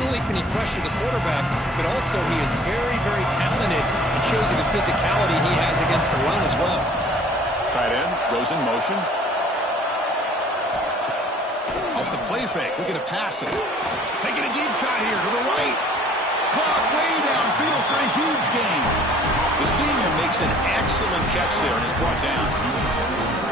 Not only can he pressure the quarterback, but also he is very, very talented and shows you the physicality he has against the run as well. Tight end goes in motion. Off the play fake, looking to pass it. Taking a deep shot here to the right. Caught way downfield for a huge gain. The senior makes an excellent catch there and is brought down.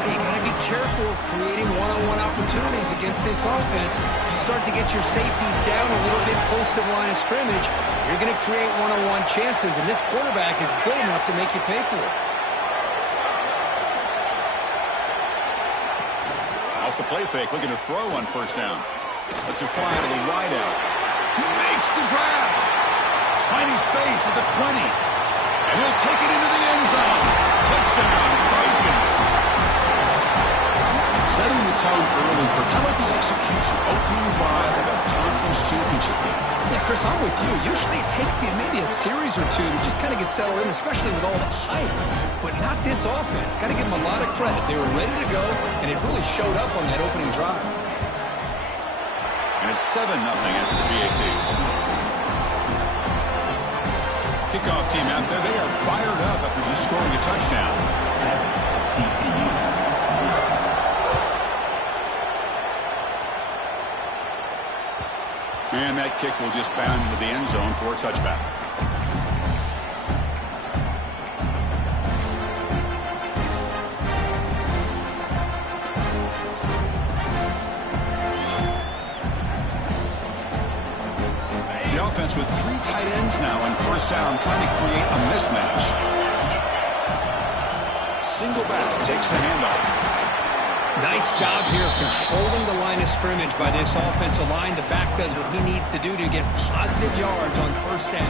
You got to be careful of creating one-on-one opportunities against this offense. You start to get your safeties down a little bit close to the line of scrimmage, you're going to create one-on-one chances, and this quarterback is good enough to make you pay for it. Off the play fake, looking to throw on first down. Lets it fly to the wide out. He makes the grab. Finding space at the 20. And he'll take it into the end zone. Touchdown, Trojans. Setting the tone early for how about the execution? Opening drive of a conference championship game. Yeah, Chris, I'm with you. Usually it takes you maybe a series or two to just kind of get settled in, especially with all the hype. But not this offense. Got to give them a lot of credit. They were ready to go, and it really showed up on that opening drive. And it's 7-0 after the BAT. Kickoff team out there. They are fired up after just scoring a touchdown. TCU. And that kick will just bound into the end zone for a touchback. The offense with 3 tight ends now on first down, trying to create a mismatch. Single back takes the handoff. Nice job here of controlling the line of scrimmage by this offensive line. The back does what he needs to do to get positive yards on first down.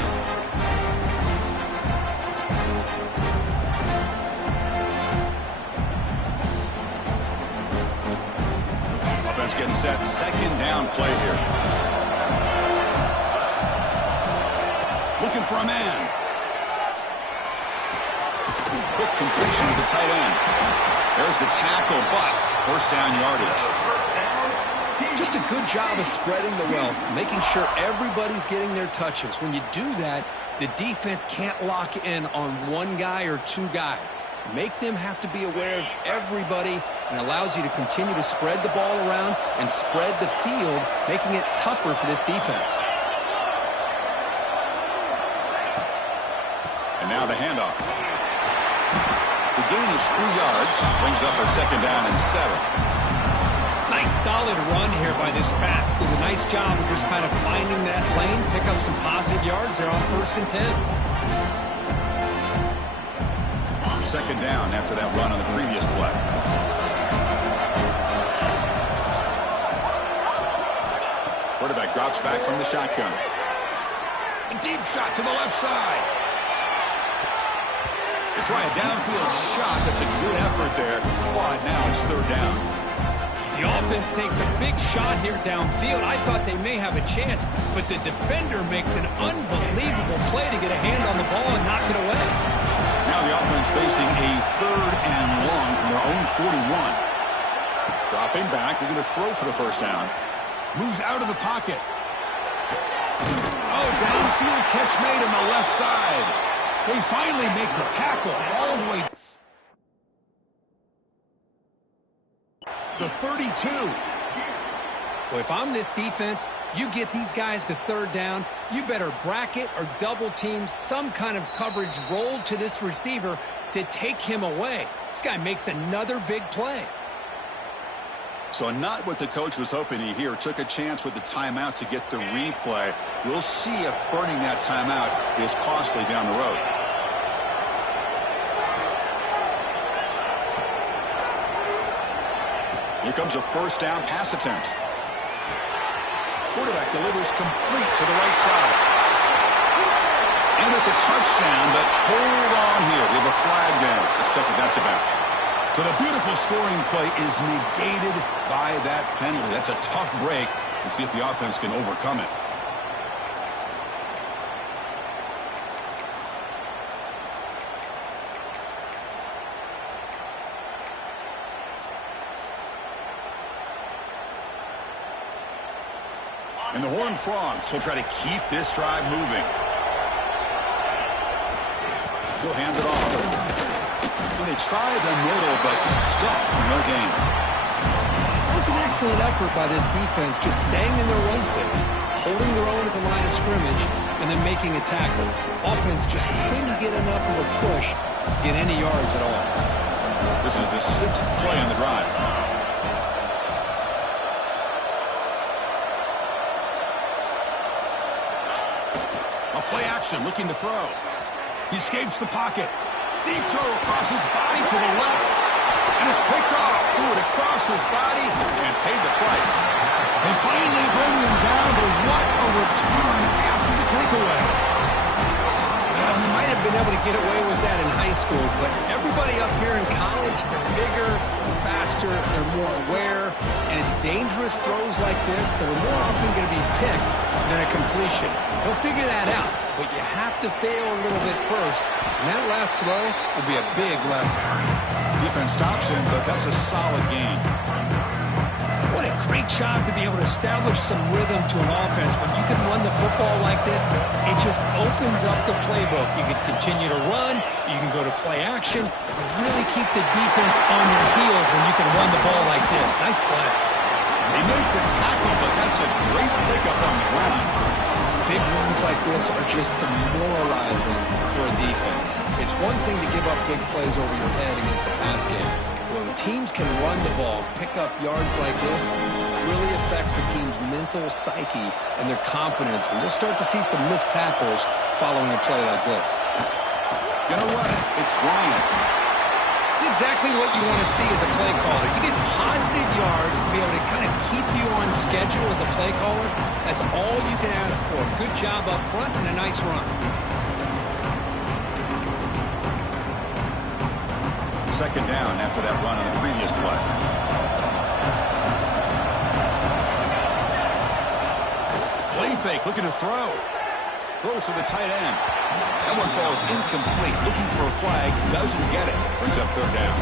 Offense getting set. Second down play here. Looking for a man. Quick completion to the tight end. There's the tackle, but first down yardage. Just a good job of spreading the wealth, making sure everybody's getting their touches. When you do that, the defense can't lock in on one guy or two guys. Make them have to be aware of everybody, and allows you to continue to spread the ball around and spread the field, making it tougher for this defense. And now the handoff. The gain is 3 yards, brings up a second down and 7. Nice solid run here by this back. Did a nice job of just kind of finding that lane, pick up some positive yards there on 1st and 10. Second down after that run on the previous play. Quarterback drops back from the shotgun. A deep shot to the left side. They try a downfield shot. That's a good effort there. But now it's 3rd down. The offense takes a big shot here downfield. I thought they may have a chance, but the defender makes an unbelievable play to get a hand on the ball and knock it away. Now the offense facing a 3rd and long from their own 41. Dropping back. They're going to throw for the first down. Moves out of the pocket. Oh, downfield catch made on the left side. They finally make the tackle all the way. The 32. Well, if I'm this defense, you get these guys to 3rd down, you better bracket or double team some kind of coverage roll to this receiver to take him away. This guy makes another big play. So not what the coach was hoping to hear. Took a chance with the timeout to get the replay. We'll see if burning that timeout is costly down the road. Here comes a first down pass attempt. Quarterback delivers complete to the right side. And it's a touchdown, but hold on here. We have a flag down. Let's check what that's about. So the beautiful scoring play is negated by that penalty. That's a tough break. We'll see if the offense can overcome it. And the Horned Frogs will try to keep this drive moving. He'll hand it off. And they try the middle, but stuck for no gain. That was an excellent effort by this defense, just staying in their run fix, holding their own at the line of scrimmage, and then making a tackle. Offense just couldn't get enough of a push to get any yards at all. This is the 6th play on the drive. A play action, looking to throw. He escapes the pocket. Deep throw across his body to the left. And is picked off. Threw it across his body and paid the price. They finally bring him down, but what a return after the takeaway. Well, he might have been able to get away with that in high school, but everybody up here in college, they're bigger, faster, they're more aware, and it's dangerous throws like this that are more often going to be picked than a completion. He'll figure that out, but you have to fail a little bit first, and that last throw will be a big lesson. Defense stops him, but that's a solid gain. What a great job to be able to establish some rhythm to an offense. When you can run the football like this, it just opens up the playbook. You can continue to run, you can go to play action, you really keep the defense on your heels when you can run the ball like this. Nice play. They make the tackle, but that's a great pickup on the ground. Big runs like this are just demoralizing for a defense. It's one thing to give up big plays over your head against the pass game. When teams can run the ball, pick up yards like this, it really affects the team's mental psyche and their confidence. And you'll start to see some missed tackles following a play like this. You know what? It's Bryant. It's exactly what you want to see as a play caller. You get positive yards to be able to kind of keep you on schedule as a play caller. That's all you can ask for. Good job up front and a nice run. Second down after that run on the previous play. Play fake, looking to throw. Throws to the tight end. That one falls incomplete. Looking for a flag, doesn't get it. Brings up third down.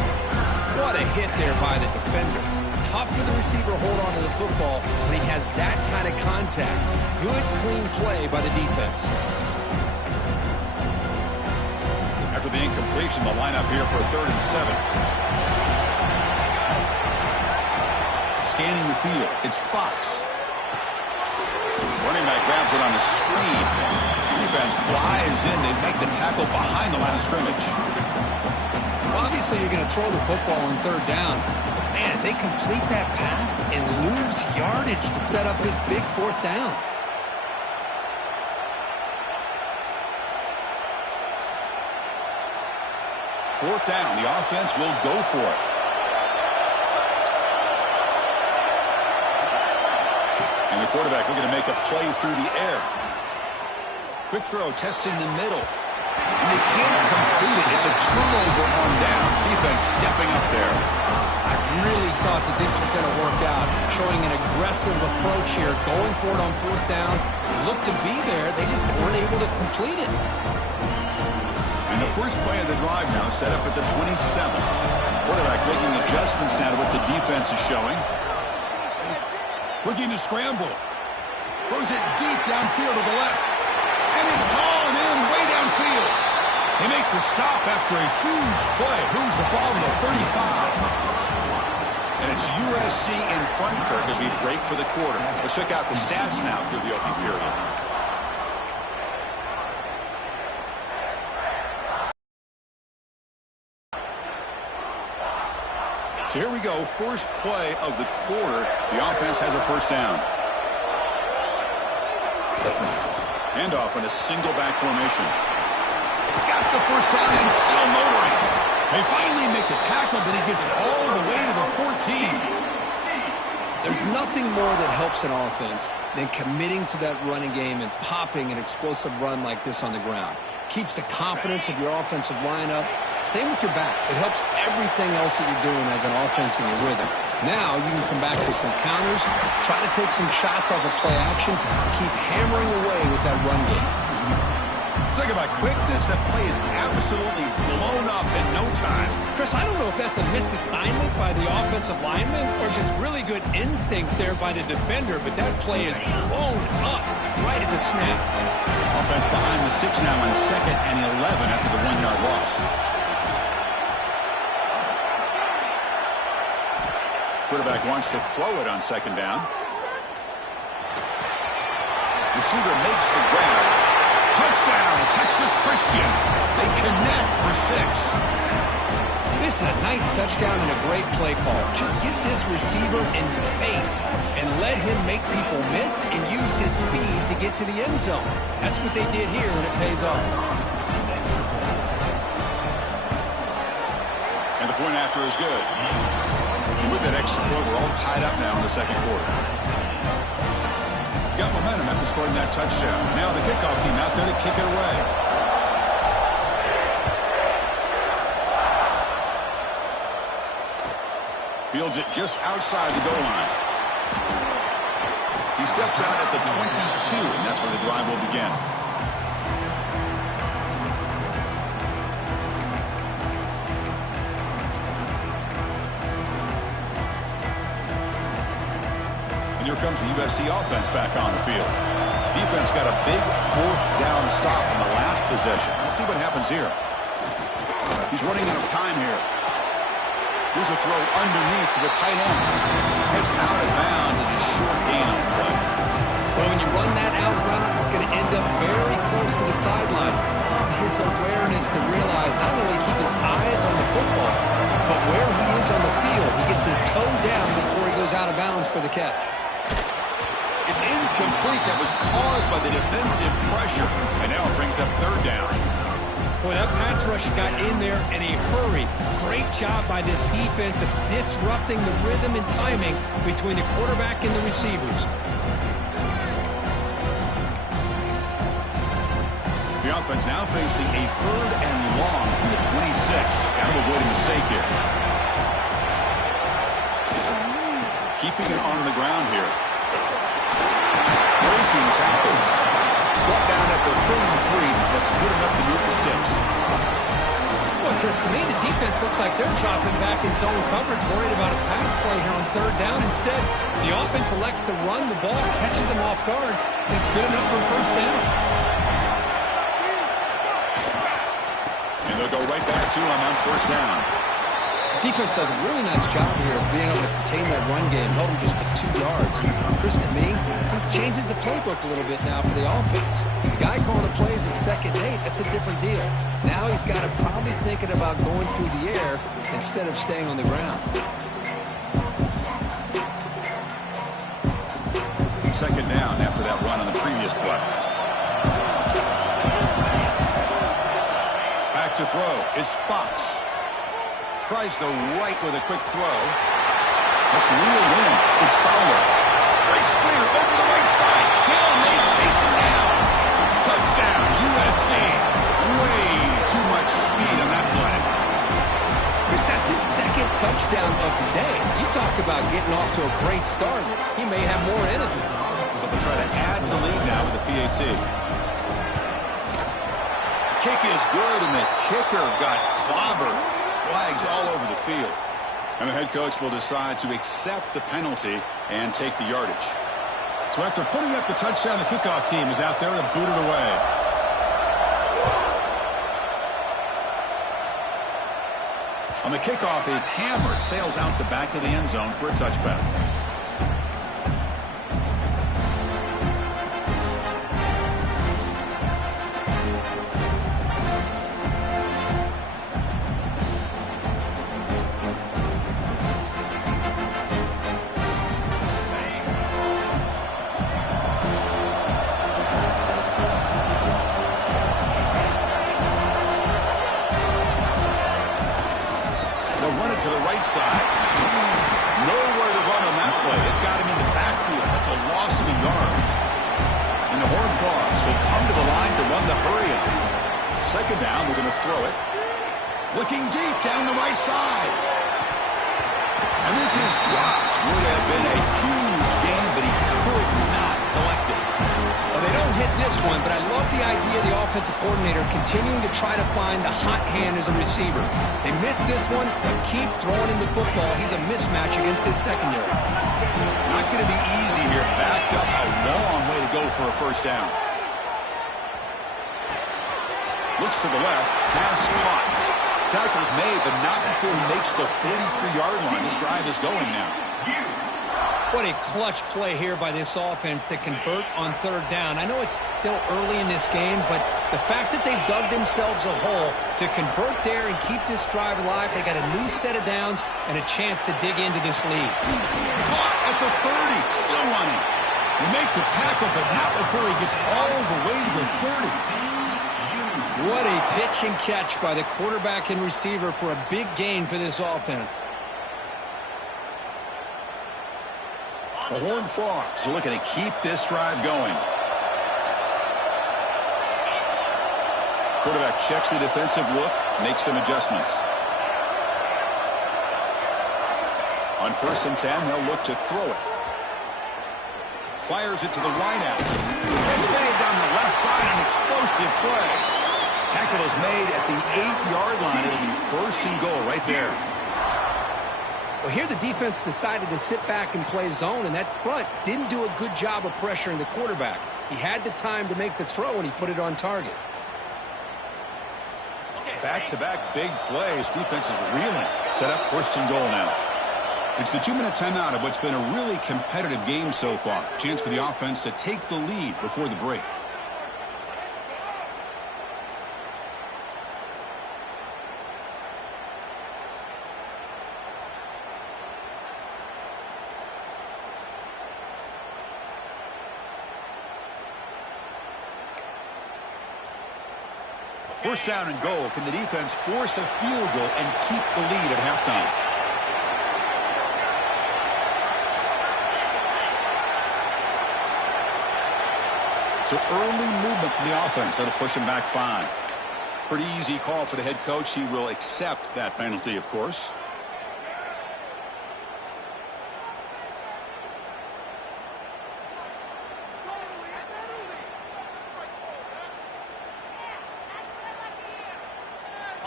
What a hit there by the defender. Tough for the receiver to hold on to the football when he has that kind of contact. Good, clean play by the defense. After the incompletion, the lineup here for 3rd and 7. Scanning the field, it's Fox. Running back grabs it on the screen. Defense flies in. They make the tackle behind the line of scrimmage. Well, obviously, you're going to throw the football on 3rd down. But, man, they complete that pass and lose yardage to set up this big 4th down. Fourth down, the offense will go for it. And the quarterback looking to make a play through the air. Quick throw, testing the middle. And they can't complete it. It's a turnover on downs. Defense stepping up there. I really thought that this was going to work out, showing an aggressive approach here, going for it on 4th down. Looked to be there. They just weren't able to complete it. And the first play of the drive now set up at the 27. Quarterback making adjustments now to what the defense is showing. Looking to scramble. Throws it deep downfield to the left. And it's hauled in way downfield. They make the stop after a huge play. Moves the ball to the 35. And it's USC in front, Kirk, as we break for the quarter. Let's check out the stats now through the opening period. So here we go, first play of the quarter. The offense has a first down. Handoff in a single back formation. Got the first down and still motoring. They finally make the tackle, but he gets all the way to the 14. There's nothing more that helps an offense than committing to that running game and popping an explosive run like this on the ground. Keeps the confidence of your offensive lineup. Same with your back. It helps everything else that you're doing as an offense in your rhythm. Now you can come back with some counters, try to take some shots off of play action, keep hammering away with that run game. Talk about quickness. That play is absolutely blown up in no time. Chris, I don't know if that's a misassignment by the offensive lineman or just really good instincts there by the defender, but that play is blown up right at the snap. Offense behind the 6 now on 2nd and 11 after the 1-yard loss. Quarterback wants to throw it on 2nd down. Receiver makes the grab. Touchdown, Texas Christian. They connect for 6. This is a nice touchdown and a great play call. Just get this receiver in space and let him make people miss and use his speed to get to the end zone. That's what they did here, and it pays off. And the point after is good. And with that extra point, we're all tied up now in the 2nd quarter. Got momentum after scoring that touchdown. Now the kickoff team out there to kick it away. Fields it just outside the goal line. He steps out at the 22, and that's where the drive will begin. Here comes the USC offense back on the field. Defense got a big 4th down stop in the last possession. Let's see what happens here. He's running out of time here. Here's a throw underneath to the tight end. It's out of bounds as a short gain on the play. Well, when you run that out route, it's going to end up very close to the sideline. Love his awareness to realize not only keep his eyes on the football, but where he is on the field. He gets his toe down before he goes out of bounds for the catch. It's incomplete. That was caused by the defensive pressure. And now it brings up 3rd down. Boy, that pass rush got in there in a hurry. Great job by this defense of disrupting the rhythm and timing between the quarterback and the receivers. The offense now facing a 3rd and long from the 26. Got to avoid a mistake here. Keeping it on the ground here. Breaking tackles. Brought down at the 33. That's good enough to move the sticks. Well, Chris, to me, the defense looks like they're dropping back in zone coverage, worried about a pass play here on 3rd down. Instead, the offense elects to run the ball, catches them off guard, and it's good enough for a 1st down. And they'll go right back to him on 1st down. Defense does a really nice job here of being able to contain that run game, held him just to 2 yards. Chris, to me, this changes the playbook a little bit now for the offense. The guy calling the plays at 2nd and 8, that's a different deal. Now he's got to probably thinking about going through the air instead of staying on the ground. 2nd down after that run on the previous play. Back to throw. It's Fox. Tries the right with a quick throw. That's reeled in. It's Fowler. Breaks clear over the right side. Hill, and they chase him down. Touchdown, USC. Way too much speed on that play. Chris, that's his 2nd touchdown of the day. You talk about getting off to a great start. He may have more in it. So they'll try to add to the lead now with the PAT. Kick is good, and the kicker got clobbered. Flags all over the field. And the head coach will decide to accept the penalty and take the yardage. So after putting up the touchdown, the kickoff team is out there to boot it away. On the kickoff, his hammer sails out the back of the end zone for a touchback. To the right side. Nowhere to run on that play. They've got him in the backfield. That's a loss of a yard. And the Horned Frogs will come to the line to run the hurry up. 2nd down, we're going to throw it. Looking deep down the right side. And this is dropped. Would have been a huge gain, but he could not collect it. Well, they don't hit hit this one, but I love the idea of the offensive coordinator continuing to try to find the hot hand as a receiver. They missed this one, but keep throwing him the football. He's a mismatch against his secondary. Not going to be easy here. Backed up a long way to go for a first down. Looks to the left. Pass caught. Tackle's made, but not before he makes the 43-yard line. This drive is going now. What a clutch play here by this offense to convert on third down. I know it's still early in this game, but the fact that they've dug themselves a hole to convert there and keep this drive alive, they got a new set of downs and a chance to dig into this lead. Caught at the 30, still running. You make the tackle, but not before he gets all the way to the 30. What a pitch and catch by the quarterback and receiver for a big gain for this offense. The Horned Frogs are looking to keep this drive going. Quarterback checks the defensive look, makes some adjustments. On 1st and 10, they'll look to throw it. Fires it to the right out. Catch made down the left side, an explosive play. Tackle is made at the 8-yard line. It'll be 1st and goal right there. Well, here the defense decided to sit back and play zone, and that front didn't do a good job of pressuring the quarterback. He had the time to make the throw, and he put it on target. Back-to-back big plays. Defense is reeling. Set up 1st and goal now. It's the 2-minute timeout of what's been a really competitive game so far. Chance for the offense to take the lead before the break. First down and goal. Can the defense force a field goal and keep the lead at halftime? So early movement from the offense. That'll push him back 5. Pretty easy call for the head coach. He will accept that penalty, of course.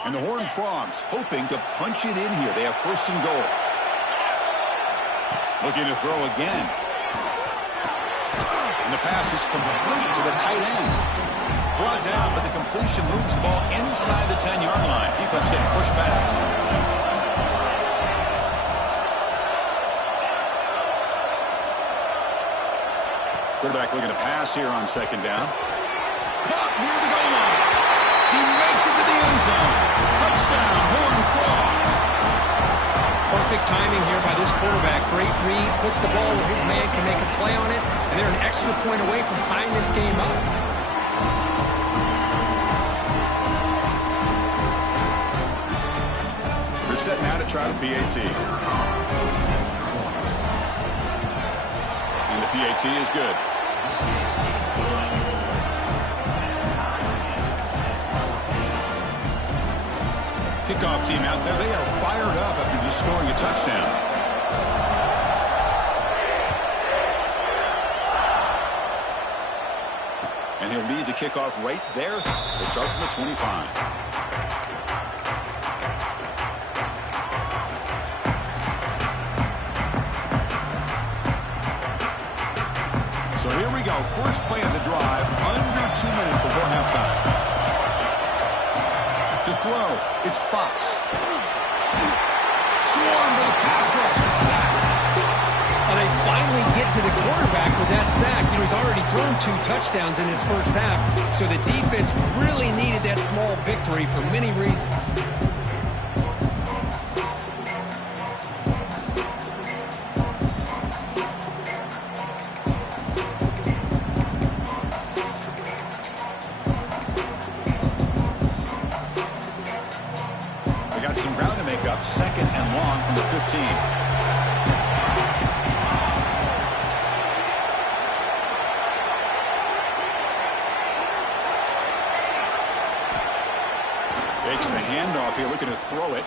And the Horned Frogs hoping to punch it in here. They have 1st and goal. Looking to throw again. And the pass is complete to the tight end. Brought down, but the completion moves the ball inside the 10-yard line. Defense getting pushed back. Quarterback looking to pass here on 2nd down. Caught near the goal line. He makes it to the end zone. Touchdown, Horned Frogs. Perfect timing here by this quarterback. Great read, puts the ball where his man can make a play on it, and they're an extra point away from tying this game up. They're set now to try the PAT. And the PAT is good. Kickoff team out there. They are fired up after just scoring a touchdown. And he'll lead the kickoff right there. They'll start from the 25. So here we go. First play of the drive. Under 2 minutes before halftime. To throw, it's Fox. Swarm to the pass rush, sack. And they finally get to the quarterback with that sack. You know, he's already thrown 2 touchdowns in his first half, so the defense really needed that small victory for many reasons. Some ground to make up. 2nd and long from the 15. Takes the handoff here, looking to throw it.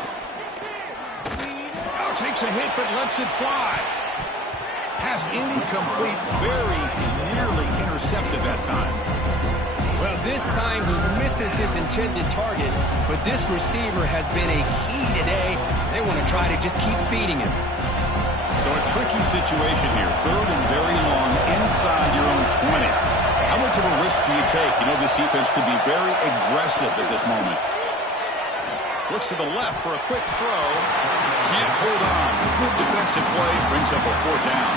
Now takes a hit, but lets it fly. Pass incomplete, very nearly intercepted that time. This time he misses his intended target, but this receiver has been a key today. They want to try to just keep feeding him. So a tricky situation here. 3rd and very long inside your own 20. How much of a risk do you take? You know, this defense could be very aggressive at this moment. Looks to the left for a quick throw. Can't hold on. Good defensive play. Brings up a 4th down.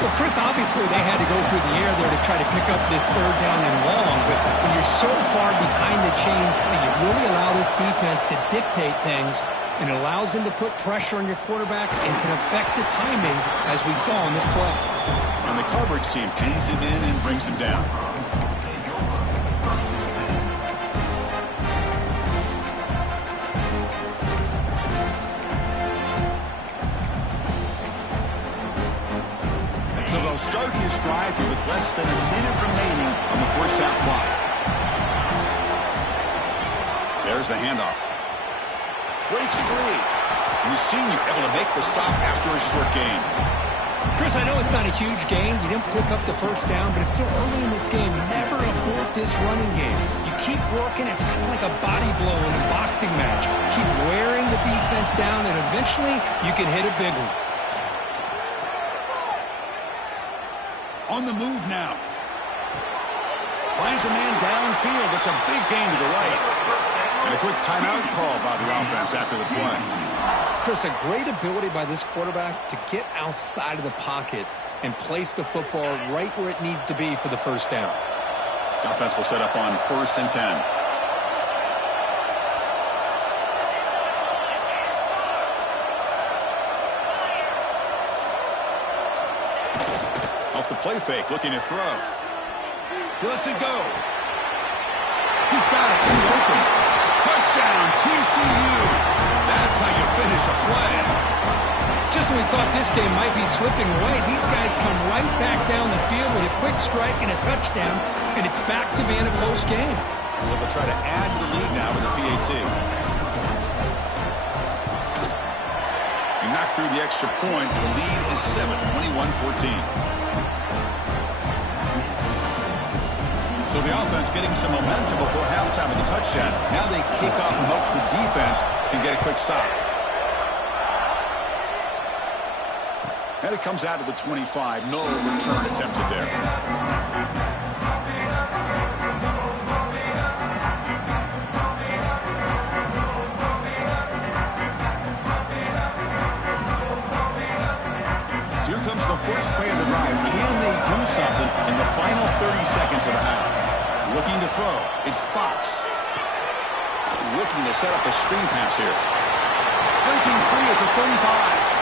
Well, Chris, obviously they had to go through the air there to try to pick up this 3rd down and long. But when you're so far behind the chains, you really allow this defense to dictate things. And it allows them to put pressure on your quarterback and can affect the timing, as we saw on this play. And the coverage team pins him in and brings him down. So they'll start this drive here with less than a minute remaining on the first half clock. There's the handoff. Breaks free. And the senior able to make the stop after a short gain. Chris, I know it's not a huge gain. You didn't pick up the first down, but it's still early in this game. Never abort this running game. You keep working. It's kind of like a body blow in a boxing match. Keep wearing the defense down, and eventually you can hit a big one. On the move now. Finds a man downfield. That's a big gain to the right. And a quick timeout call by the offense after the play. Chris, a great ability by this quarterback to get outside of the pocket and place the football right where it needs to be for the first down. The offense will set up on 1st and 10. Off the play fake, looking to throw. He lets it go. He's got it in the open. Touchdown, TCU. That's how you finish a play. Just when we thought this game might be slipping away, these guys come right back down the field with a quick strike and a touchdown, and it's back to being a close game. Well, they'll try to add to the lead now with the PAT. He knocked through the extra point. The lead is 7, 21-14. So the offense getting some momentum before halftime with a touchdown. Now they kick off in hopes the defense can get a quick stop. And it comes out to the 25. No return attempted there. So here comes the first play of the drive. Can they do something in the final 30 seconds of the half? Looking to throw. It's Fox. Looking to set up a screen pass here. Breaking free at the 35.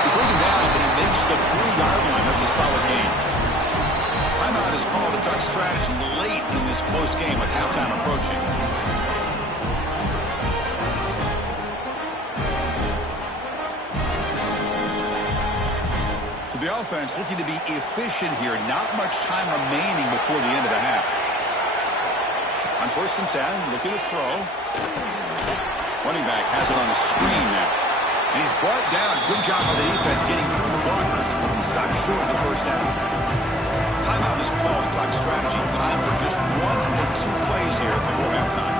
He brings him down, but he makes the 3-yard line. That's a solid gain. Timeout is called to talk strategy late in this close game with halftime approaching. So the offense looking to be efficient here. Not much time remaining before the end of the half. On 1st and 10, looking to throw. Running back has it on a screen now. And he's brought down. Good job by the defense getting through the blockers, but he stopped short of the first down. Timeout is called to talk strategy. Time for just 1 or 2 plays here before halftime.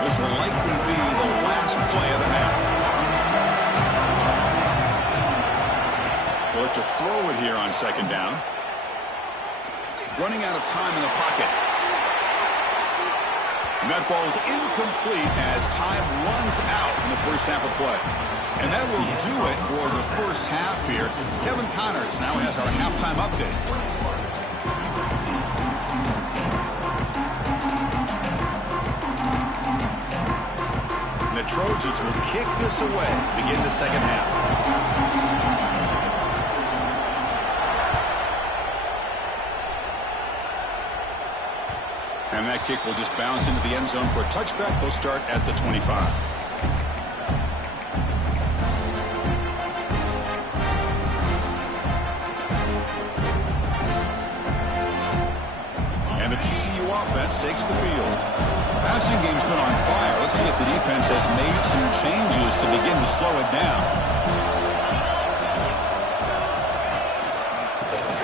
This will likely be the last play of the half. They'll look to throw it here on 2nd down. Running out of time in the pocket. And that falls incomplete as time runs out in the first half of play. And that will do it for the first half here. Kevin Connors now has our halftime update. And the Trojans will kick this away to begin the second half. And that kick will just bounce into the end zone for a touchback. They'll start at the 25. And the TCU offense takes the field. Passing game's been on fire. Let's see if the defense has made some changes to begin to slow it down.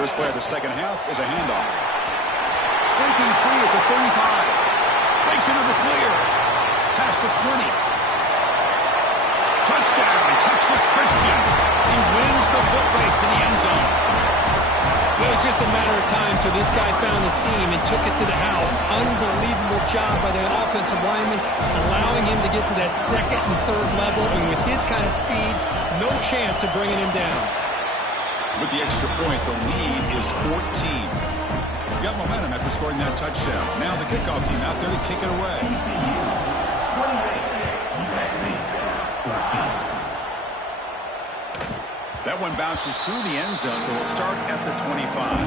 First play of the second half is a handoff. Breaking free at the 35. Breaks into the clear. Past the 20. Touchdown, Texas Christian. He wins the foot race to the end zone. It was just a matter of time till this guy found the seam and took it to the house. Unbelievable job by the offensive lineman, allowing him to get to that second and third level. And with his kind of speed, no chance of bringing him down. With the extra point, the lead is 14. Got momentum after scoring that touchdown. Now the kickoff team out there to kick it away. That one bounces through the end zone, so they'll start at the 25.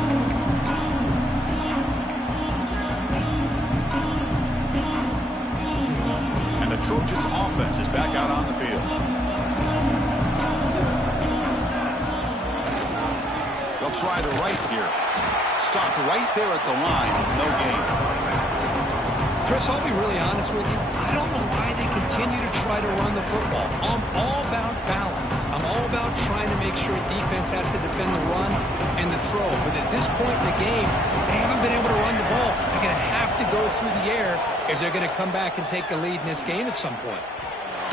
And the Trojans' offense is back out on the field. They'll try the right here. Stopped right there at the line. No gain. Chris, I'll be really honest with you. I don't know why they continue to try to run the football. I'm all about balance. I'm all about trying to make sure defense has to defend the run and the throw. But at this point in the game, they haven't been able to run the ball. They're going to have to go through the air if they're going to come back and take the lead in this game at some point.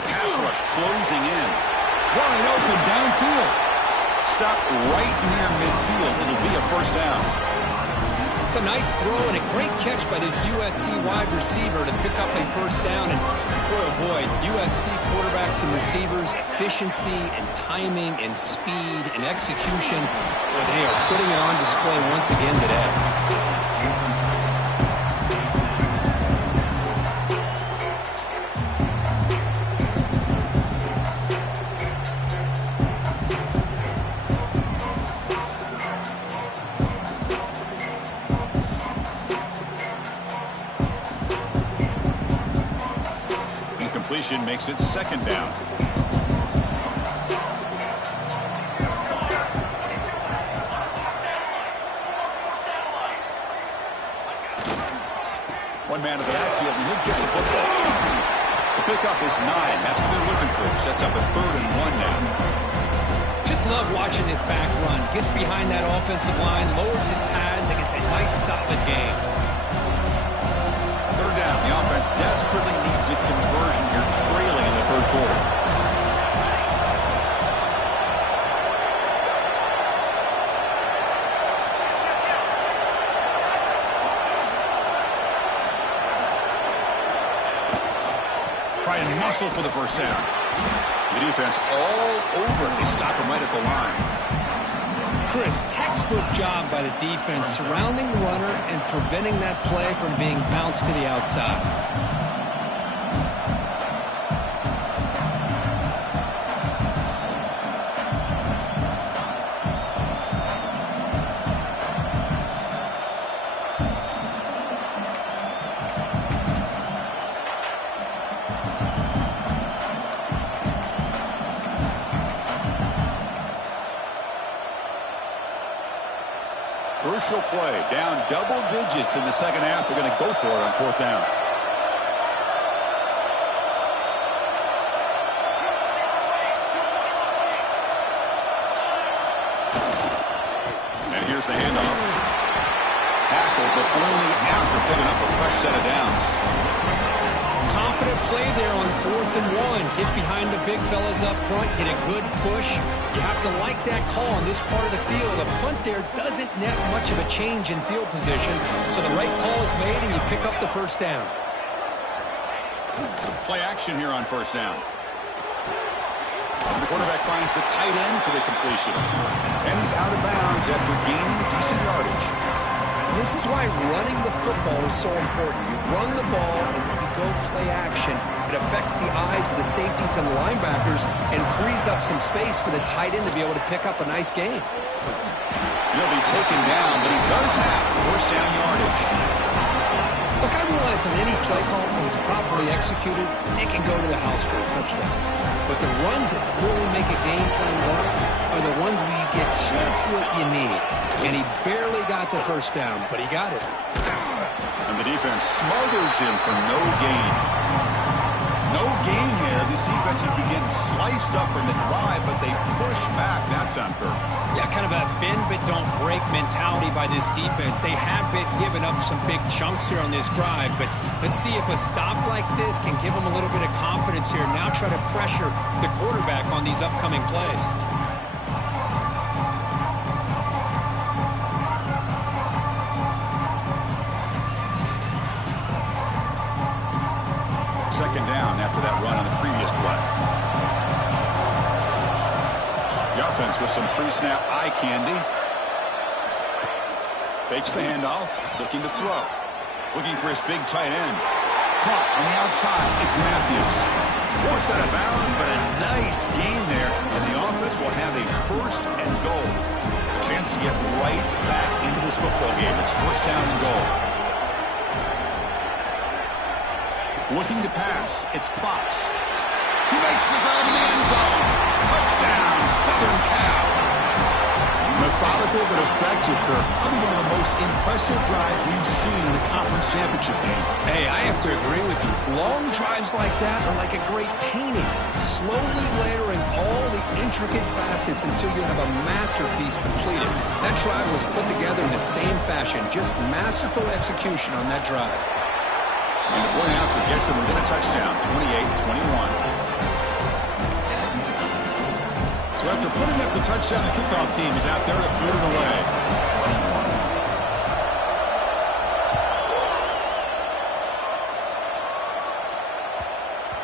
Pass rush closing in. Wide open downfield. Stop right near midfield. It'll be a first down. It's a nice throw and a great catch by this USC wide receiver to pick up a first down. And boy, oh boy, USC quarterbacks and receivers, efficiency and timing and speed and execution, boy, they are putting it on display once again today. Makes it second down. One man to the backfield, and he'll get the football. The pickup is 9. That's what they're looking for. Sets up a 3rd and 1 now. Just love watching this back run. Gets behind that offensive line, lowers his pads, and gets a nice, solid game. Third down. The offense desperately needs a conversion here, trailing in the third quarter. Try and muscle for the first down. The defense all over it. They stop him right at the line. Chris, textbook job by the defense surrounding the runner and preventing that play from being bounced to the outside. Crucial play. Down double digits in the second half. They're going to go for it on 4th down. And here's the handoff. Tackle, but only after picking up a fresh set of downs. Confident play there on 4th and 1. Get behind the big fellas up front. Get a good push. You have to like that call on this part of the field. A punt there doesn't net much of a change in field position, so the right call is made and you pick up the first down. Play action here on 1st down. The quarterback finds the tight end for the completion. And he's out of bounds after gaining decent yardage. This is why running the football is so important. You run the ball and then you go play action. It affects the eyes of the safeties and the linebackers and frees up some space for the tight end to be able to pick up a nice gain. He'll be taken down, but he does have first down yardage. Look, I realize on any play call, when it's properly executed, it can go to the house for a touchdown. But the runs that really make a game plan work are the ones where you get just what you need. And he barely got the first down, but he got it. And the defense smothers him for no gain. No gain there. This defense has been getting sliced up in the drive, but they push back that time, Kirk. Yeah, kind of a bend but don't break mentality by this defense. They have been giving up some big chunks here on this drive, but let's see if a stop like this can give them a little bit of confidence here. Now try to pressure the quarterback on these upcoming plays. Second down after that run on the previous play. The offense with some pre-snap eye candy. Fakes the handoff, looking to throw. Looking for his big tight end. Caught on the outside. It's Matthews. Forced out of bounds, but a nice gain there. And the offense will have a first and goal. A chance to get right back into this football game. It's first down and goal. Looking to pass. It's Fox. He makes the grab in the end zone. Touchdown, Southern Cal. Methodical but effective, Kirk. Probably one of the most impressive drives we've seen in the conference championship game. Hey, I have to agree with you. Long drives like that are like a great painting. Slowly layering all the intricate facets until you have a masterpiece completed. That drive was put together in the same fashion. Just masterful execution on that drive. And the point after gets them within a touchdown, 28-21. So after putting up the touchdown, the kickoff team is out there to put it away.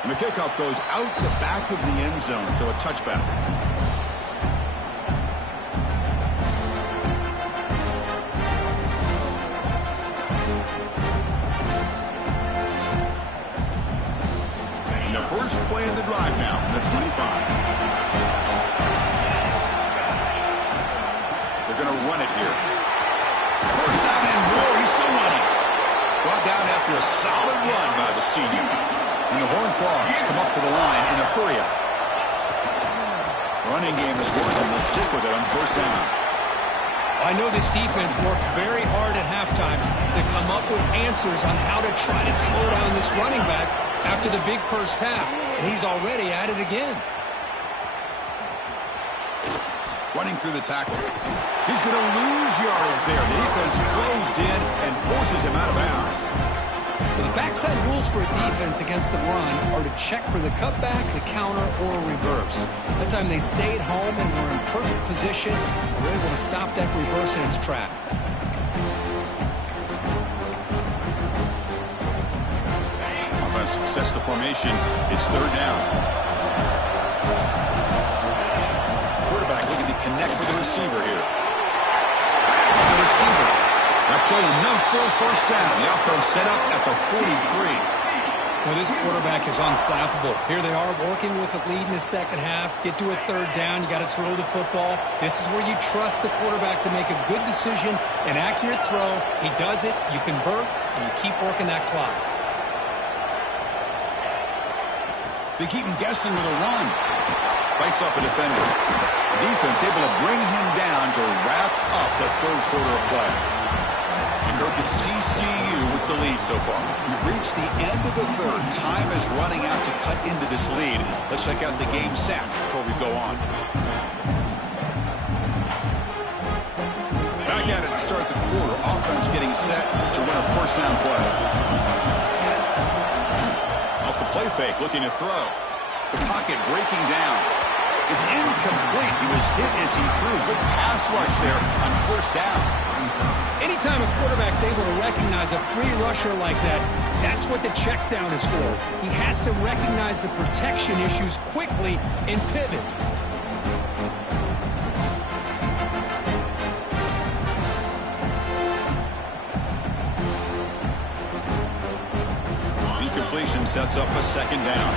And the kickoff goes out the back of the end zone, so a touchback. And the first play of the drive now from the 25. Going to run it here. First down and more. He's still running. Brought down after a solid run by the senior. And the Horned Frogs come up to the line in a hurry-up. Running game is working. They'll stick with it on first down. I know this defense worked very hard at halftime to come up with answers on how to try to slow down this running back after the big first half. And he's already at it again. Running through the tackle. He's going to lose yardage there. The defense closed in and forces him out of bounds. Well, the backside rules for a defense against the run are to check for the cutback, the counter, or a reverse. That time they stayed home and were in perfect position. Were able to stop that reverse in its track. Offense sets the formation. It's third down. Connect with the receiver here. With the receiver. That play enough for a first down. The offense set up at the 43. Well, this quarterback is unflappable. Here they are working with the lead in the second half. Get to a third down. You got to throw the football. This is where you trust the quarterback to make a good decision, an accurate throw. He does it. You convert, and you keep working that clock. They keep him guessing with a run. Fights off a defender. Defense able to bring him down to wrap up the third quarter of play. And Kirk, it's TCU with the lead so far. We've reached the end of the third. Time is running out to cut into this lead. Let's check out the game stats before we go on. Back at it to start the quarter. Offense getting set to run a first down play. Off the play fake, looking to throw. The pocket breaking down. It's incomplete. He was hit as he threw. Good pass rush there on first down. Anytime a quarterback's able to recognize a free rusher like that, that's what the check down is for. He has to recognize the protection issues quickly and pivot. Incompletion sets up a second down.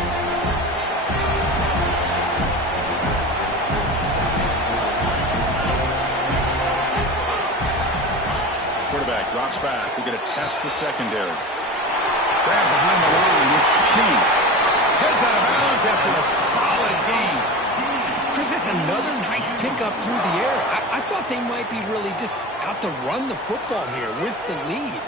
Quarterback drops back. We're going to test the secondary. Grab behind the line. It's key. Heads out of bounds after a solid gain. Chris, it's another nice pickup through the air. I thought they might be really just out to run the football here with the lead.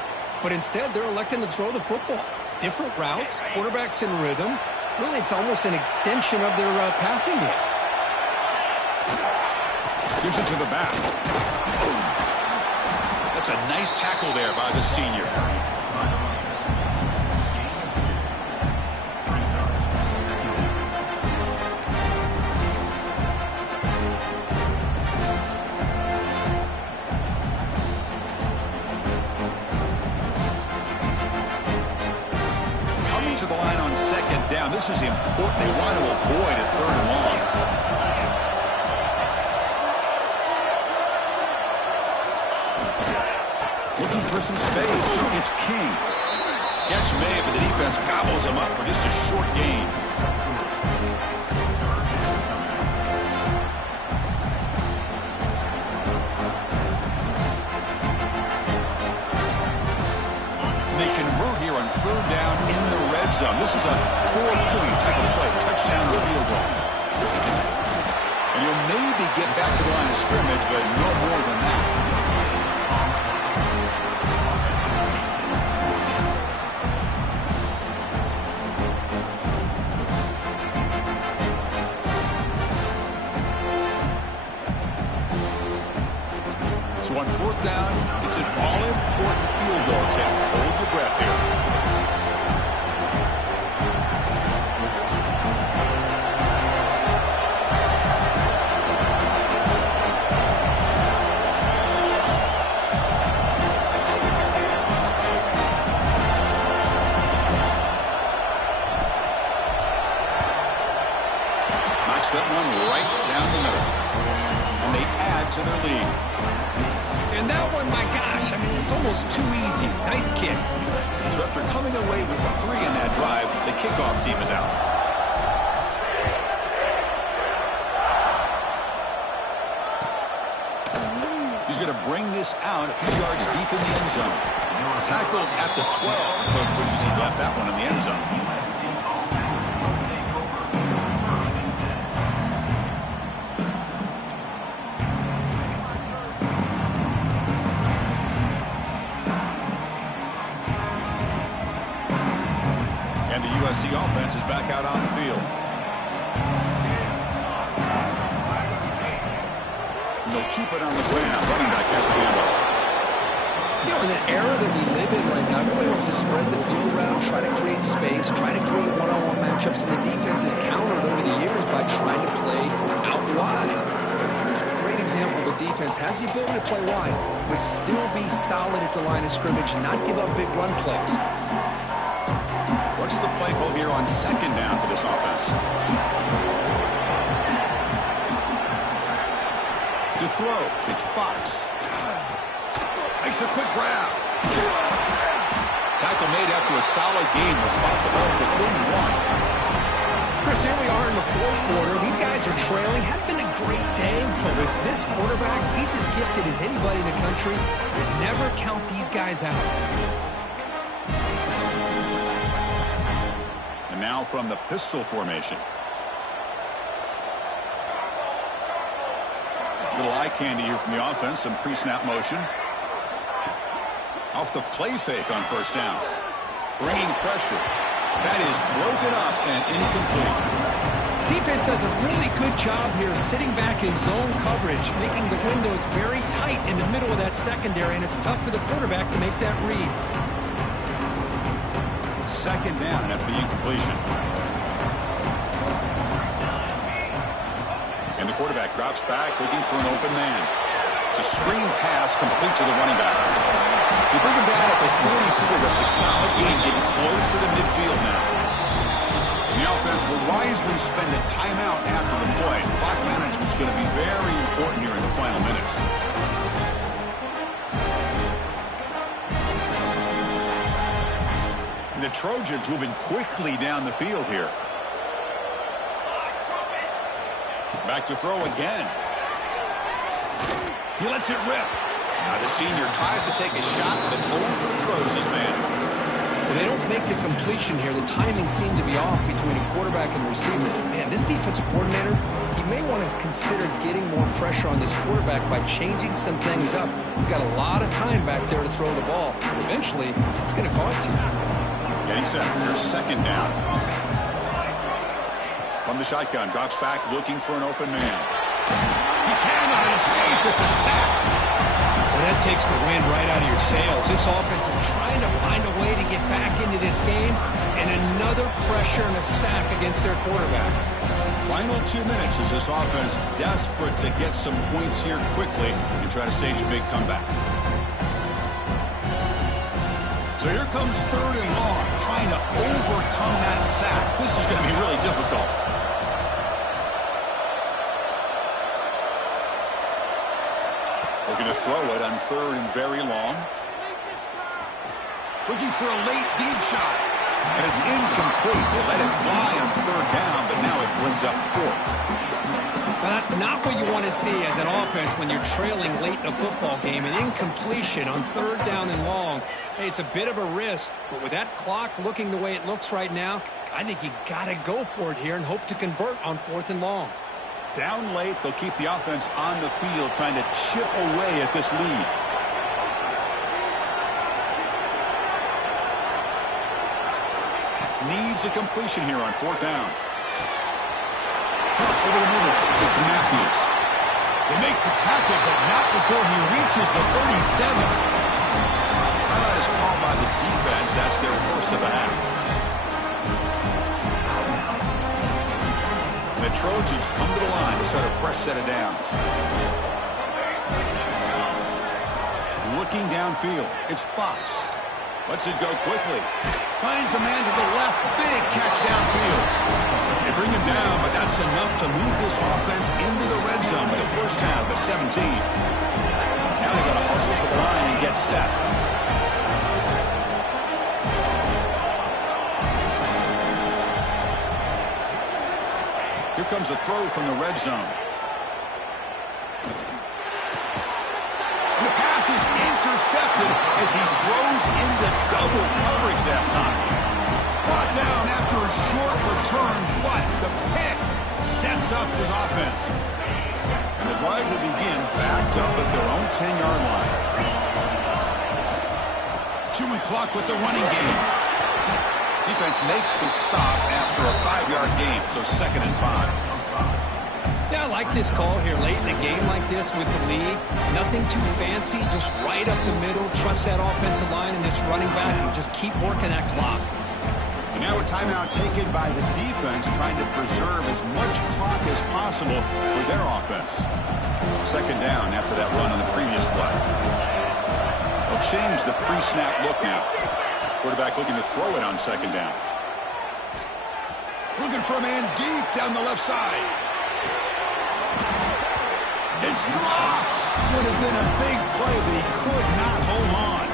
But instead, they're electing to throw the football. Different routes, quarterbacks in rhythm. Really, it's almost an extension of their passing game. Gives it to the back. That's a nice tackle there by the senior. Coming to the line on second down. This is important. They want to avoid a third and long. Looking for some space. It's King. Catch made, but the defense gobbles him up for just a short gain. They convert here on third down in the red zone. This is a 4-point type of play. Touchdown or field goal. And you'll maybe get back to the line of scrimmage, but no more than that. So on fourth down, it's an all-important field goal attempt. Hold your breath here. Knocks that one right down the middle. And they add to their lead. And that one, my gosh, I mean, it's almost too easy. Nice kick. So after coming away with 3 in that drive, the kickoff team is out. He's going to bring this out a few yards deep in the end zone. Tackled at the 12. The coach wishes he left that one in the end zone. And the USC offense is back out on the field. And they'll keep it on the ground. Running back has the handoff. You know, in the era that we live in right now, everybody wants to spread the field around, try to create space, try to create one-on-one matchups, and the defense is countered over the years by trying to play out wide. Here's a great example of a defense has the ability to play wide, but still be solid at the line of scrimmage and not give up big run plays. What's the play call here on second down for this offense? To throw, it's Fox. Makes a quick grab. Tackle made after a solid gain will spot the ball for 31. Chris, here we are in the fourth quarter. These guys are trailing. Had been a great day, but with this quarterback, he's as gifted as anybody in the country. You never count these guys out. Now from the pistol formation. Little eye candy here from the offense. Some pre-snap motion. Off the play fake on first down. Bringing pressure. That is broken up and incomplete. Defense does a really good job here sitting back in zone coverage, making the windows very tight in the middle of that secondary, and it's tough for the quarterback to make that read. Second down after the incompletion. And the quarterback drops back looking for an open man. It's a screen pass complete to the running back. They bring him down at the 44. That's a solid gain, getting closer to midfield now. The offense will wisely spend a timeout after the play. Clock management's going to be very important here in the final minutes. The Trojans moving quickly down the field here. Back to throw again. He lets it rip. Now the senior tries to take a shot, but overthrows his man. Well, they don't make the completion here. The timing seemed to be off between a quarterback and receiver. Man, this defensive coordinator, he may want to consider getting more pressure on this quarterback by changing some things up. He's got a lot of time back there to throw the ball. And eventually, it's going to cost you. Getting set. Here's second down. From the shotgun, drops back looking for an open man. He cannot escape. It's a sack. Well, that takes the wind right out of your sails. This offense is trying to find a way to get back into this game, and another pressure and a sack against their quarterback. Final 2 minutes as this offense desperate to get some points here quickly and try to stage a big comeback. So here comes 3rd and long, trying to overcome that sack. This is going to be really difficult. Looking to throw it on 3rd and very long. Looking for a late deep shot. And it's incomplete. They let it fly on 3rd down, but now it brings up 4th. Well, that's not what you want to see as an offense when you're trailing late in a football game. An incompletion on 3rd down and long. Hey, it's a bit of a risk, but with that clock looking the way it looks right now, I think you got to go for it here and hope to convert on 4th and long. Down late, they'll keep the offense on the field trying to chip away at this lead. Needs a completion here on 4th down. Over the middle, it's Matthews. They make the tackle, but not before he reaches the 37. Timeout is called by the defense. That's their first of the half. The Trojans come to the line to start a fresh set of downs. Looking downfield, it's Fox. Lets it go quickly. Finds a man to the left. Big catch downfield. They bring him down, but that's enough to move this offense into the red zone with the first half of 17. Now they got to hustle to the line and get set. Here comes a throw from the red zone. And the pass is intercepted as he throws into double coverage that time. Brought down after a short return, but the pick sets up his offense. And the drive will begin backed up at their own 10-yard line. 2-minute clock with the running game. Defense makes the stop after a 5-yard gain, so 2nd and 5. Yeah, I like this call here late in the game like this with the lead. Nothing too fancy, just right up the middle. Trust that offensive line and this running back and just keep working that clock. And now a timeout taken by the defense, trying to preserve as much clock as possible for their offense. 2nd down after that run on the previous play. They'll change the pre-snap look now. Quarterback looking to throw it on 2nd down. Looking for a man deep down the left side. It's dropped. Would have been a big play, but he could not hold on.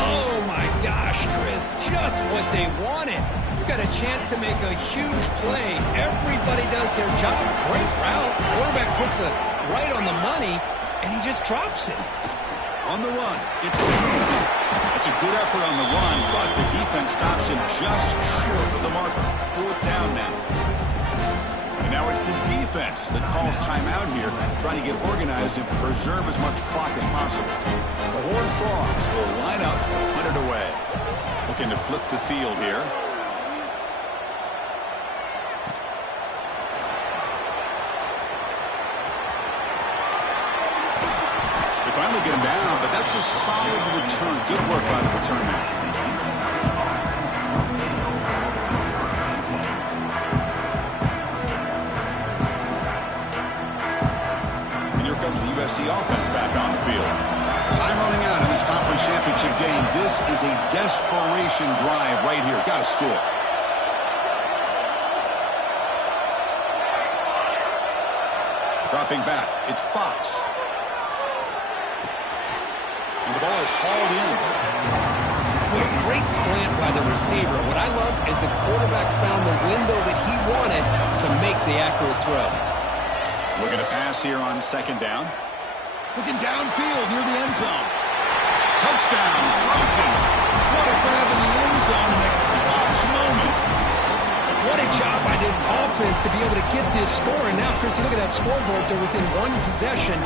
Oh, my gosh, Chris. Just what they wanted. You got a chance to make a huge play. Everybody does their job. Great route. Quarterback puts it right on the money, and he just drops it. On the run, it's a That's a good effort on the run, but the defense stops him just short of the marker. 4th down now. And now it's the defense that calls timeout here, trying to get organized and preserve as much clock as possible. The Horned Frogs will line up to punt it away. Looking to flip the field here. Finally get him down, but that's a solid return. Good work by the return man. And here comes the USC offense back on the field. Time running out in this conference championship game. This is a desperation drive right here. Got to score. Dropping back, it's Fox. And the ball is hauled in. Great slant by the receiver. What I love is the quarterback found the window that he wanted to make the accurate throw. Looking to pass here on 2nd down. Looking downfield near the end zone. Touchdown, Trojans. What a grab in the end zone in a clutch moment. What a job by this offense to be able to get this score. And now, Chris, you look at that scoreboard. They're within one possession.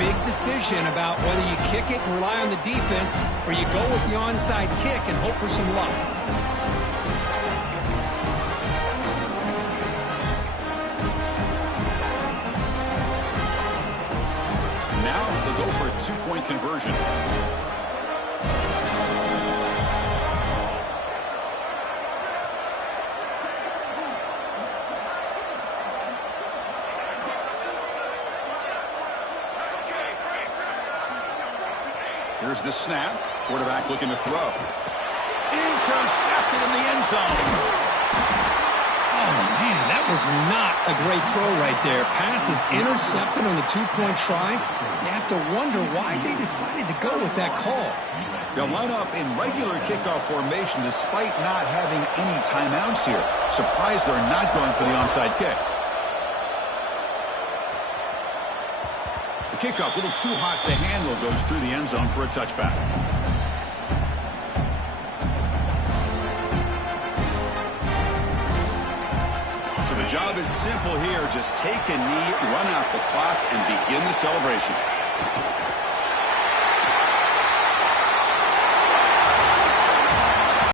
Big decision about whether you kick it and rely on the defense or you go with the onside kick and hope for some luck. Now they'll go for a two-point conversion. Here's the snap. Quarterback looking to throw. Intercepted in the end zone. Oh, man, that was not a great throw right there. Pass is intercepted on the two-point try. You have to wonder why they decided to go with that call. They'll line up in regular kickoff formation despite not having any timeouts here. Surprised they're not going for the onside kick. The kickoff, a little too hot to handle, goes through the end zone for a touchback. So the job is simple here. Just take a knee, run out the clock, and begin the celebration.